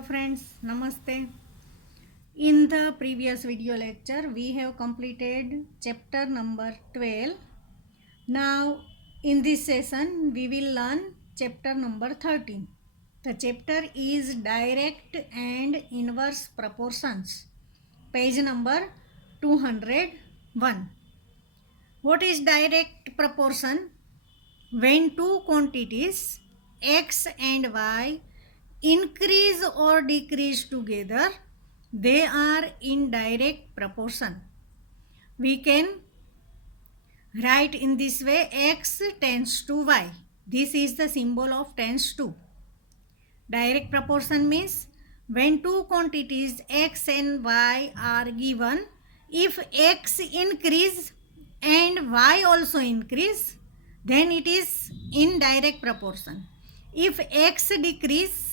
Hello friends, Namaste. In the previous video lecture, we have completed chapter number 12. Now, in this session, we will learn chapter number 13. The chapter is Direct and Inverse Proportions. Page number 201. What is direct proportion? When two quantities x and y increase or decrease together, they are in direct proportion. We can write in this way: x tends to y. This is the symbol of tends to. Direct proportion means when two quantities x and y are given, if x increase and y also increase, then it is in direct proportion. If x decrease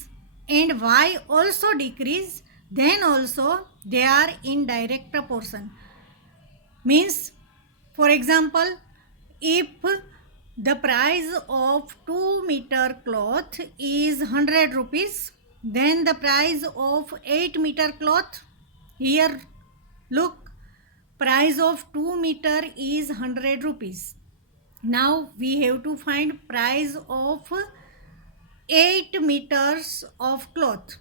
and y also decrease, then also they are in direct proportion. Means, for example, if the price of 2 meter cloth is 100 rupees, then the price of 8 meter cloth, here look, price of 2 meter is 100 rupees. Now we have to find price of 8 meters of cloth.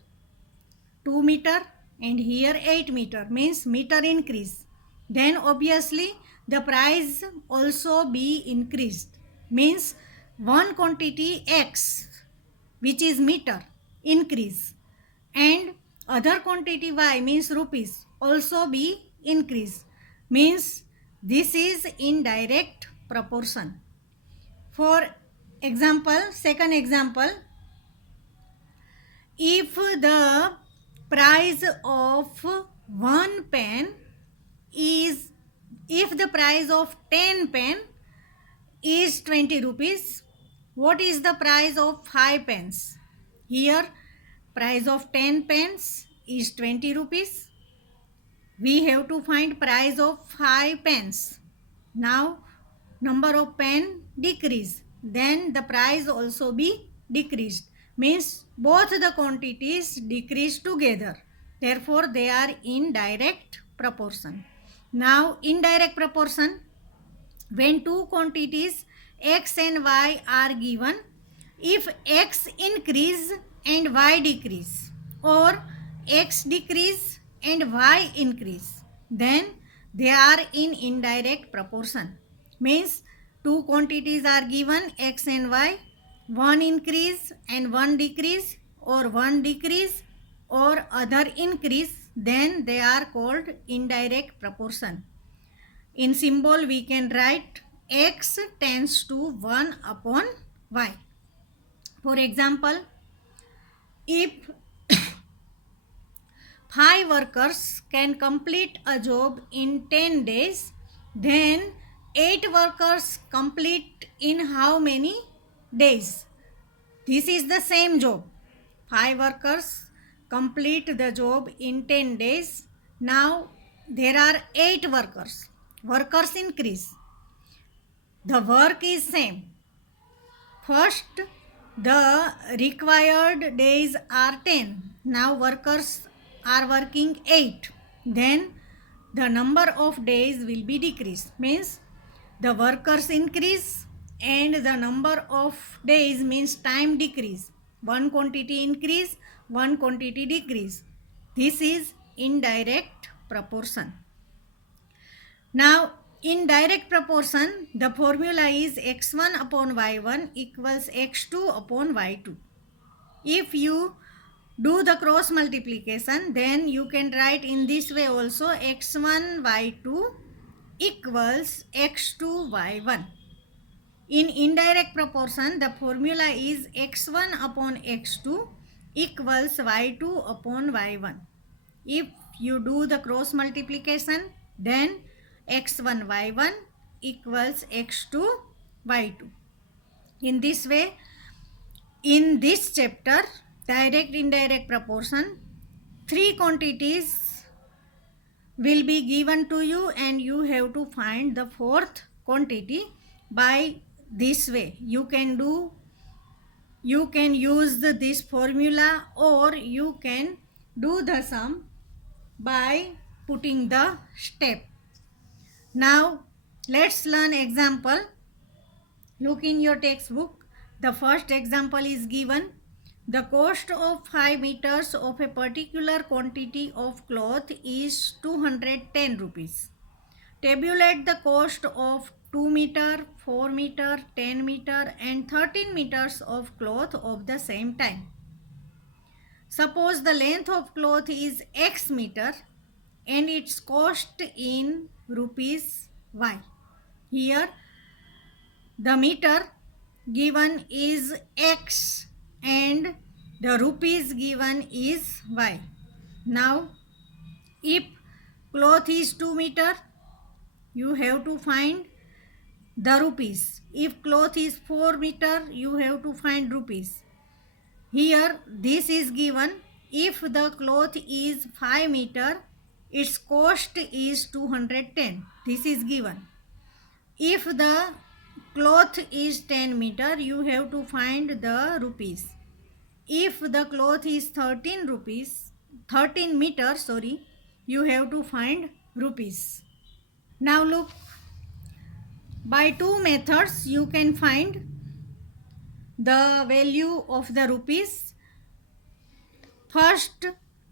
2 meter and here 8 meter means meter increase. Then obviously the price also be increased. Means one quantity x, which is meter, increase, and other quantity y means rupees also be increased. Means this is in direct proportion. For example, second example, if the price of one pen is, if the price of 10 pen is 20 rupees, what is the price of 5 pens? Here price of 10 pens is 20 rupees. We have to find price of 5 pens. Now number of pen decrease, then the price also be decreased. Means both the quantities decrease together. Therefore they are in direct proportion. Now indirect proportion, when two quantities x and y are given, if x increase and y decrease, or x decrease and y increase, then they are in indirect proportion. Means two quantities are given x and y, one increase and one decrease, or one decrease or other increase, then they are called indirect proportion. In symbol we can write x tends to 1 upon y. For example, if 5 workers can complete a job in 10 days, then 8 workers complete in how many days? This is the same job. 5 workers complete the job in 10 days. Now there are 8 workers. Workers increase. The work is same. First, the required days are 10. Now workers are working 8. Then the number of days will be decreased. Means the workers increase and the number of days means time decrease. One quantity increase, one quantity decrease. This is indirect proportion. Now in direct proportion, the formula is x1 upon y1 equals x2 upon y2. If you do the cross multiplication, then you can write in this way also: x1 y2 equals x2 y1. In indirect proportion, the formula is x1 upon x2 equals y2 upon y1. If you do the cross multiplication, then x1 y1 equals x2 y2. In this way, in this chapter, direct indirect proportion, 3 quantities will be given to you and you have to find the fourth quantity by this way. You can you can use this formula, or you can do the sum by putting the step. Now let's learn example. Look in your textbook. The first example is given. The cost of 5 meters of a particular quantity of cloth is 210 rupees. Tabulate the cost of 2 meter, 4 meter, 10 meter and 13 meters of cloth of the same time. Suppose the length of cloth is X meter and its cost in rupees Y. Here the meter given is X and the rupees given is Y. Now if cloth is 2 meter, you have to find the rupees. If cloth is 4 meter, you have to find rupees. Here this is given. If the cloth is 5 meter, its cost is 210. This is given. If the cloth is 10 meter, you have to find the rupees. If the cloth is 13 meter, you have to find rupees. Now look, by two methods you can find the value of the rupees. First,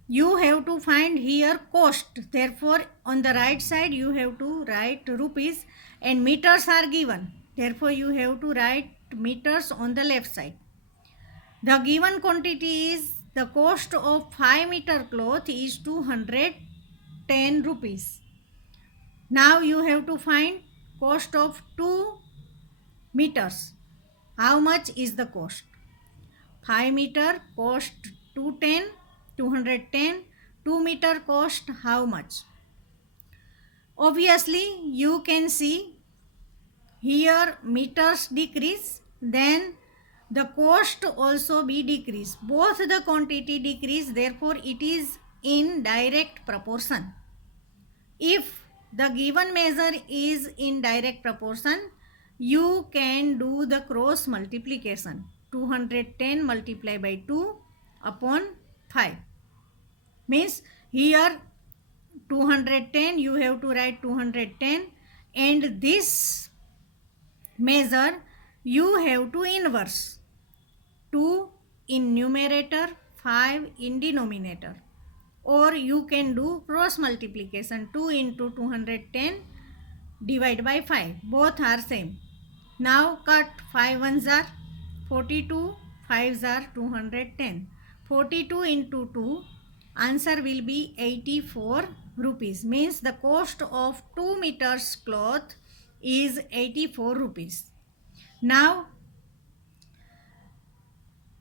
you have to find here cost. Therefore, on the right side you have to write rupees and meters are given. Therefore, you have to write meters on the left side. The given quantity is the cost of 5 meter cloth is 210 rupees. Now you have to find cost of 2 meters. How much is the cost? 5 meter cost 210. 2 meter cost how much? Obviously you can see here meters decrease, then the cost also be decrease. Both the quantity decrease, therefore it is in direct proportion. If the given measure is in direct proportion, you can do the cross multiplication. 210 multiplied by 2 upon 5. Means here 210, you have to write 210, and this measure you have to inverse. 2 in numerator, 5 in denominator. Or you can do cross multiplication. 2 into 210 divide by 5. Both are same. Now cut 5 ones are 42, 5s are 210. 42 into 2, answer will be 84 rupees. Means the cost of 2 meters cloth is 84 rupees. Now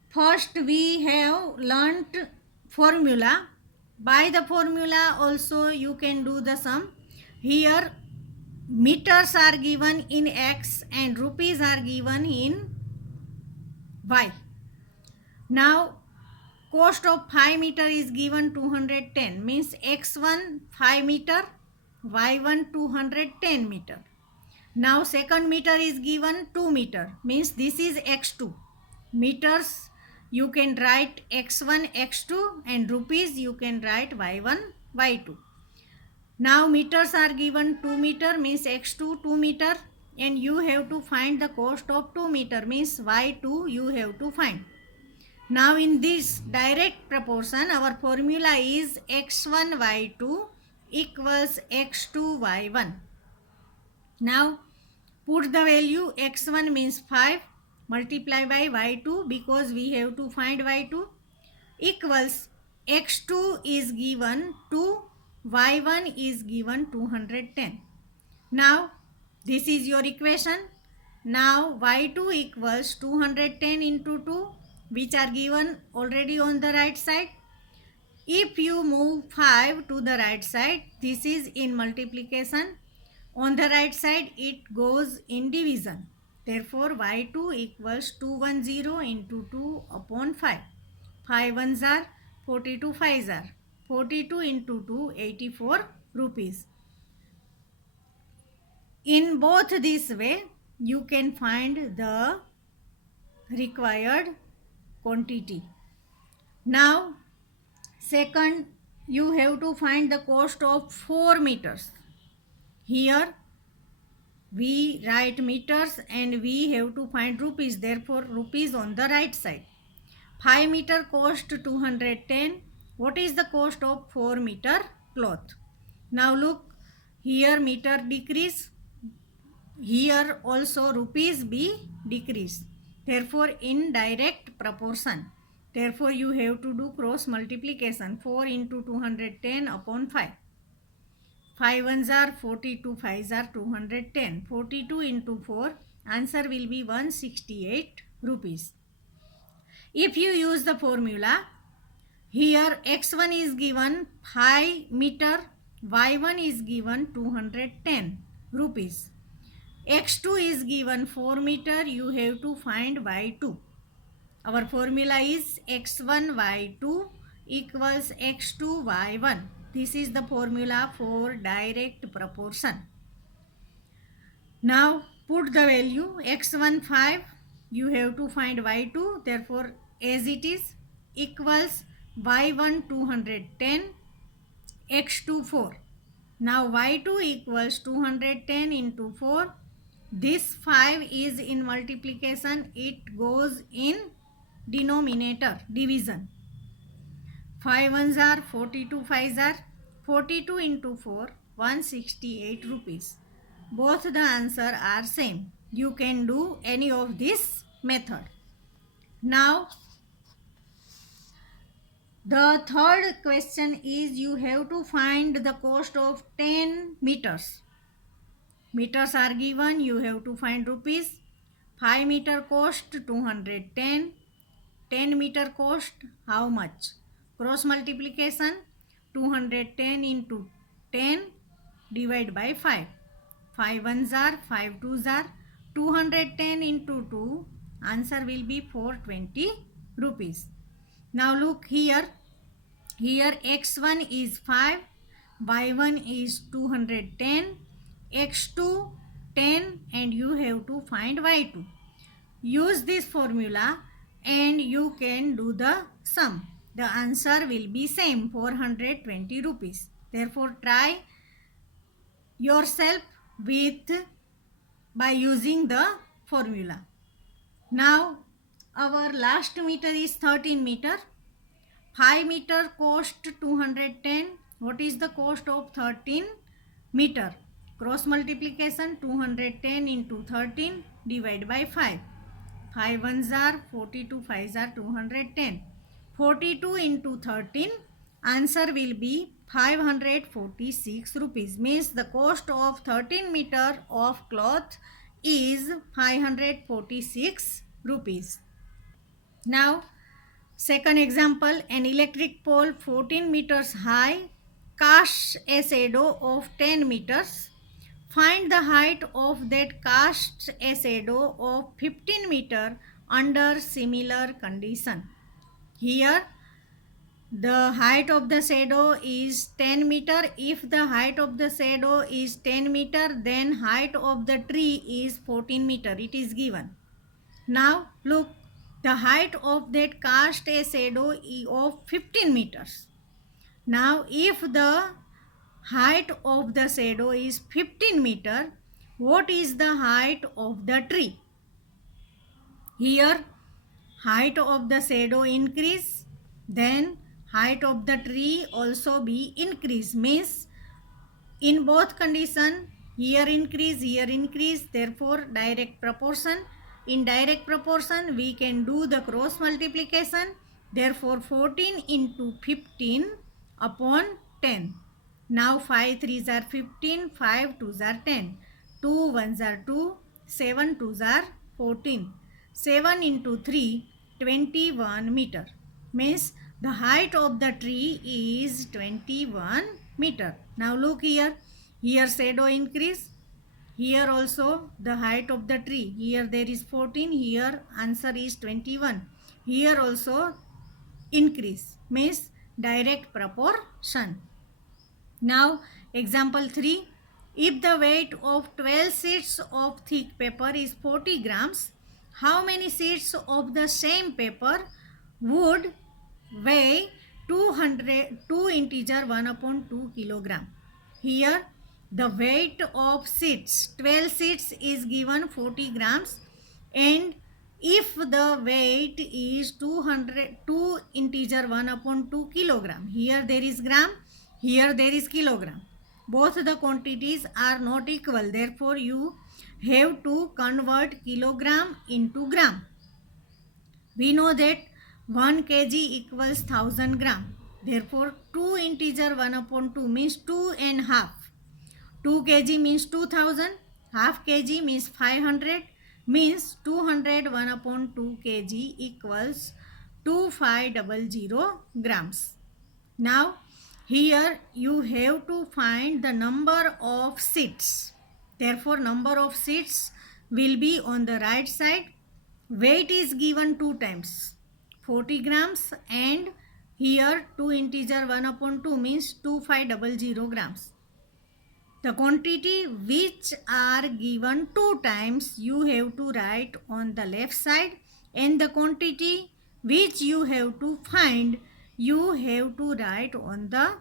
first we have learnt formula. By the formula also you can do the sum. Here meters are given in X and rupees are given in Y. Now cost of 5 meter is given 210, means X1 5 meter, Y1 210 meter. Now second meter is given 2 meter, means this is X2. Meters you can write X1 X2 and rupees you can write Y1 Y2. Now meters are given 2 meter, means X2 2 meter, and you have to find the cost of 2 meter, means Y2 you have to find. Now in this direct proportion, our formula is X1 Y2 equals X2 Y1. Now put the value. X1 means 5 multiply by Y2, because we have to find Y2, equals X2 is given 2, Y1 is given 210. Now this is your equation. Now Y2 equals 210 into 2, which are given already on the right side. If you move 5 to the right side, this is in multiplication. On the right side it goes in division. Therefore Y2 equals 210 into 2 upon 5. 5 ones are 42, 5s are 42 into 2, 84 rupees. In both this way you can find the required quantity. Now, second, you have to find the cost of 4 meters. Here, we write meters and we have to find rupees. Therefore, rupees on the right side. 5 meter cost 210. What is the cost of 4 meter cloth? Now look, here meter decrease. Here also rupees be decrease. Therefore, in direct proportion. Therefore, you have to do cross multiplication. 4 into 210 upon 5. 5 ones are 42, 5s are 210. 42 into 4, answer will be 168 rupees. If you use the formula, here x1 is given 5 meter, y1 is given 210 rupees. x2 is given 4 meter, you have to find y2. Our formula is x1 y2 equals x2 y1. This is the formula for direct proportion. Now put the value x1 5, you have to find y2, therefore as it is equals y1 210, x2 4. Now y2 equals 210 into 4. This 5 is in multiplication, it goes in denominator, division. 5 ones are 42, 5s are 42 into 4, 168 rupees. Both the answer are same. You can do any of this method. Now, the third question is you have to find the cost of 10 meters. Meters are given, you have to find rupees. 5 meter cost 210. 10 meter cost how much? Cross multiplication, 210 into 10 divide by 5. 5 ones are, 5 twos are, 210 into 2, answer will be 420 rupees. Now look here, x1 is 5, y1 is 210, x2 10 and you have to find y2. Use this formula and you can do the sum. The answer will be same, 420 rupees. Therefore, try yourself by using the formula. Now, our last meter is 13 meter. 5 meter cost 210. What is the cost of 13 meter? Cross multiplication, 210 into 13 divide by 5. 5 ones are 42, 5s are 210. 42 into 13, answer will be 546 rupees. Means the cost of 13 meter of cloth is 546 rupees. Now, second example, an electric pole 14 meters high casts a shadow of 10 meters. Find the height of that casts a shadow of 15 meter under similar condition. Here, the height of the shadow is 10 meter. If the height of the shadow is 10 meter, then height of the tree is 14 meter. It is given. Now, look, the height of that cast a shadow is of 15 meters. Now, if the height of the shadow is 15 meter, what is the height of the tree? Here, height of the shadow increase, then height of the tree also be increase. Means in both condition, here increase, therefore direct proportion. In direct proportion, we can do the cross multiplication. Therefore, 14 into 15 upon 10. Now 5 3s are 15, 5 2s are 10, 2 1s are 2, 7 2s are 14. 7 into 3, 21 meter. Means the height of the tree is 21 meter. Now look here, shadow increase. Here also the height of the tree. Here there is 14, here answer is 21. Here also increase, means direct proportion. Now example 3. If the weight of 12 sheets of thick paper is 40 grams, how many sheets of the same paper would weigh 2 integer 1 upon 2 kilogram. Here the weight of seeds, 12 seeds is given 40 grams, and if the weight is 2 integer 1 upon 2 kilogram, here there is gram, here there is kilogram. Both the quantities are not equal, therefore you have to convert kilogram into gram. We know that 1 kg equals 1000 gram. Therefore, 2 integer 1 upon 2 means 2 and half. 2 kg means 2000. Half kg means 500. Means 200 1 upon 2 kg equals 2500 grams. Now, here you have to find the number of seeds. Therefore, number of seeds will be on the right side. Weight is given 2 times, 40 grams, and here 2 integer 1 upon 2 means 2500 grams. The quantity which are given 2 times you have to write on the left side, and the quantity which you have to find you have to write on the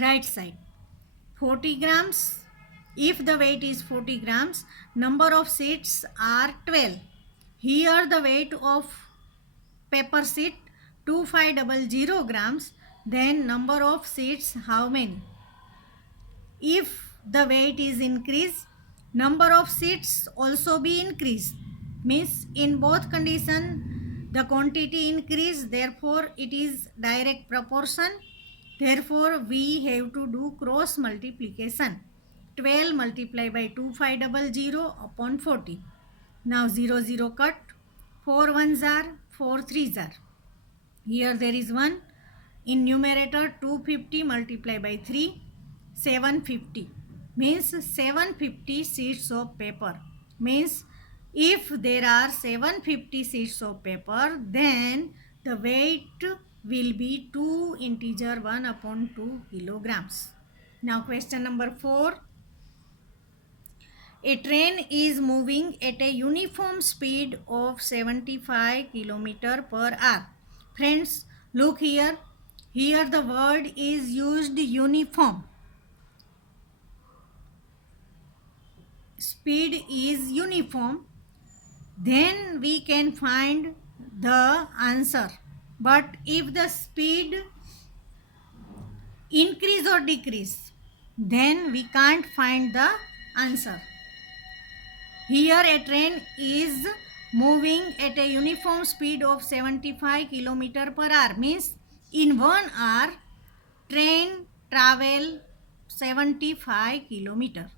right side. 40 grams, if the weight is 40 grams, number of seeds are 12. Here the weight of paper sheet 2500 grams, then number of seeds how many? If the weight is increased, number of seeds also be increased. Means in both condition the quantity increase, therefore it is direct proportion. Therefore we have to do cross multiplication. 12 multiplied by 2500 upon 40. Now 0 0 cut. 4 ones are, 4 threes are. Here there is 1. In numerator 250 multiplied by 3, 750. Means 750 sheets of paper. Means if there are 750 sheets of paper, then the weight will be 2 integer 1 upon 2 kilograms. Now question number 4. A train is moving at a uniform speed of 75 km per hour. Friends, look here. Here the word is used uniform. Speed is uniform. Then we can find the answer. But if the speed increase or decrease, then we can't find the answer. Here a train is moving at a uniform speed of 75 km per hour. Means in 1 hour train travel 75 km.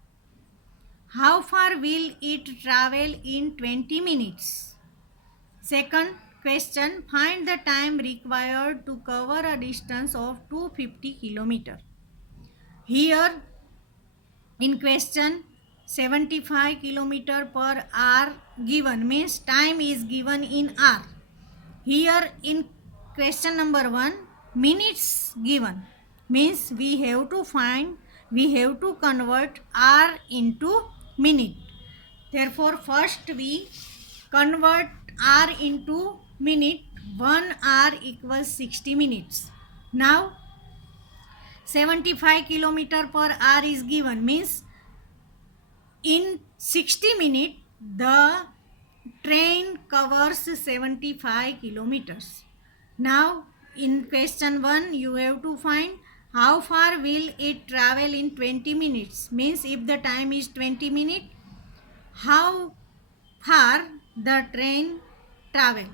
How far will it travel in 20 minutes? Second question, find the time required to cover a distance of 250 km. Here in question 75 km per hour given, means time is given in hour. Here in question number 1, minutes given, means we have to convert hour into minute. Therefore first we convert hour into minute. 1 hour equals 60 minutes. Now 75 km per hour is given, means in 60 minutes the train covers 75 kilometers. Now in question 1 you have to find how far will it travel in 20 minutes. Means if the time is 20 minutes, how far the train travel.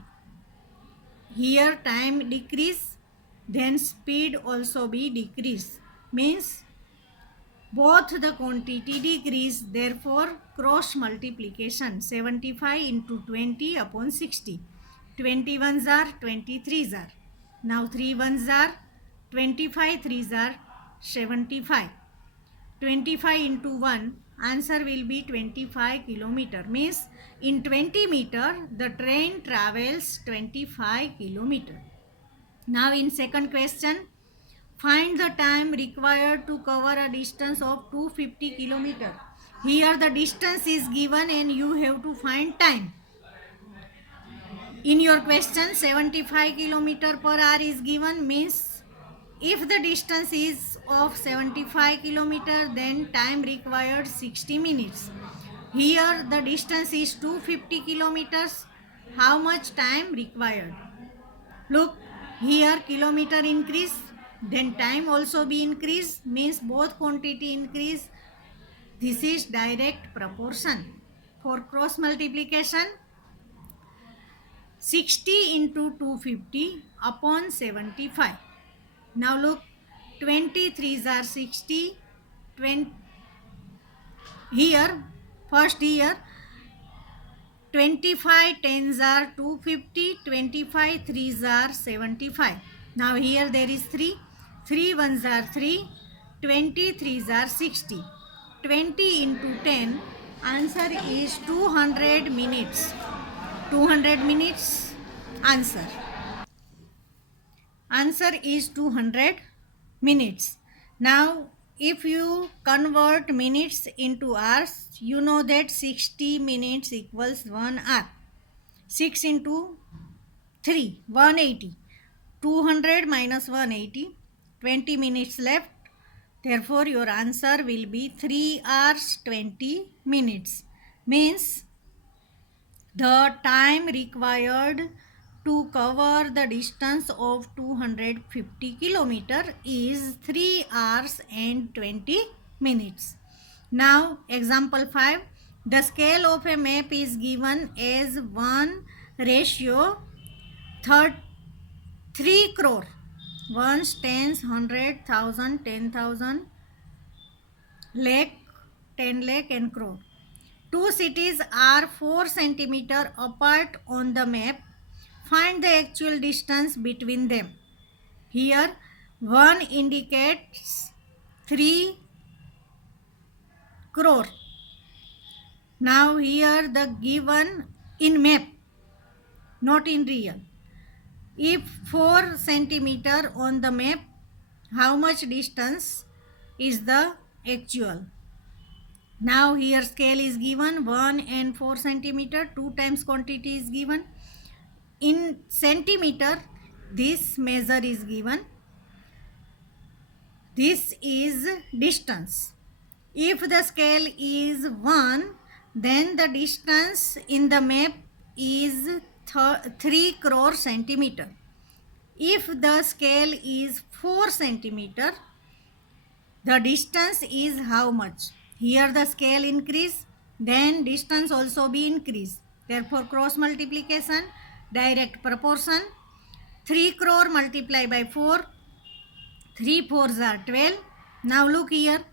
Here time decrease, then speed also be decrease. Means both the quantity decrease, therefore cross multiplication 75 into 20 upon 60. 20 ones are, 23s are. Now 3 ones are, 25 3s are 75. 25 into 1, answer will be 25 kilometer. Means in 20 meter the train travels 25 kilometer. Now in second question, find the time required to cover a distance of 250 km. Here the distance is given and you have to find time. In your question 75 kilometer per hour is given, means if the distance is of 75 kilometer, then time required 60 minutes. Here the distance is 250 kilometers. How much time required? Look, here kilometer increase, then time also be increased, means both quantity increase. This is direct proportion. For cross multiplication, 60 into 250 upon 75. Now look, 23s are 60. 20, here, first here, 25 tens are 250, 25 threes are 75. Now here there is 3. 3 ones are 3, 20 threes are 60. 20 into 10, answer is 200 minutes. 200 minutes, answer. Answer is 200 minutes. Now if you convert minutes into hours, you know that 60 minutes equals 1 hour. 6 into 3, 180. 200 minus 180, 20 minutes left. Therefore your answer will be 3 hours 20 minutes. Means the time required to cover the distance of 250 kilometer is 3 hours and 20 minutes. Now example 5. The scale of a map is given as 1 ratio 3 crore. Ones, tens, 100,000, 10,000, lakh, 10 lakh and crore. Two cities are 4 centimeter apart on the map. Find the actual distance between them. Here 1 indicates 3 crore. Now here the given in map, not in real. If 4 centimeter on the map, how much distance is the actual? Now here scale is given 1 and 4 centimeter, 2 times quantity is given. In centimeter, this measure is given. This is distance. If the scale is 1, then the distance in the map is 3 crore centimeter. If the scale is 4 centimeter, the distance is how much? Here the scale increase, then distance also be increased. Therefore cross multiplication, direct proportion. 3 crore multiplied by 4, 3 fours are 12. Now look here.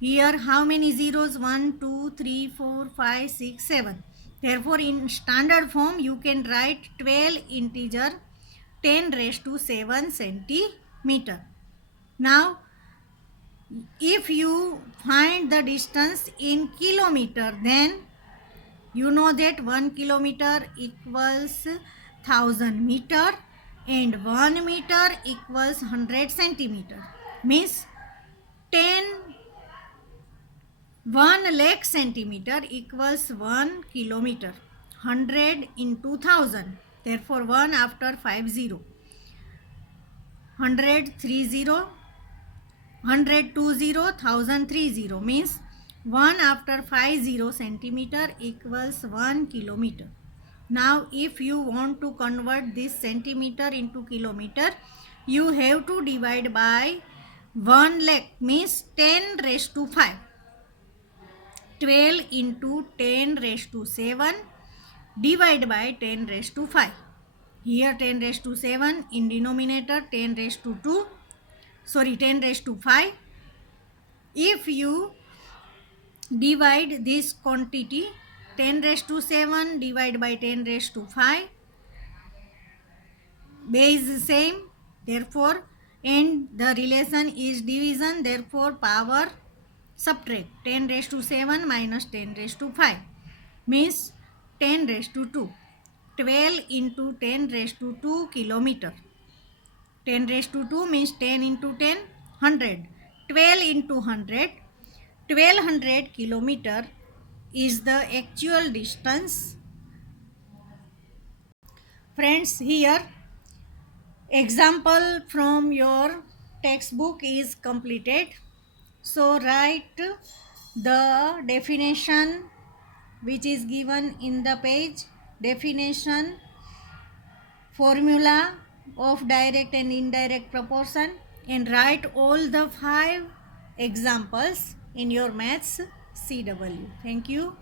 Here how many zeros? 1, 2, 3, 4, 5, 6, 7. Therefore in standard form you can write 12 integer 10 raised to 7 centimeter. Now if you find the distance in kilometer, then you know that 1 kilometer equals 1000 meter and 1 meter equals 100 centimeter. Means 1 lakh centimeter equals 1 kilometer. 100 into 1000. Therefore 1 after 50. 100 30. 100 20, 1000 30 means 1 after 50 centimeter equals 1 kilometer. Now if you want to convert this centimeter into kilometer, you have to divide by 1 lakh, means 10 raised to 5. 12 into 10 raised to 7 divide by 10 raised to 5. Here 10 raised to 7, in denominator 10 raised to 2. 10 raised to 5. If you divide this quantity, 10 raised to 7 divide by 10 raised to 5, base is same, therefore, and the relation is division, therefore power subtract. 10 raised to 7 minus 10 raised to 5 means 10 raised to 2. 12 into 10 raised to 2 kilometer. 10 raised to 2 means 10 into 10, 100. 12 into 100, 1200 kilometer is the actual distance Friends, here example from your textbook is completed. So write the definition which is given in the page, definition, formula of direct and indirect proportion, and write all the 5 examples in your maths CW. Thank you.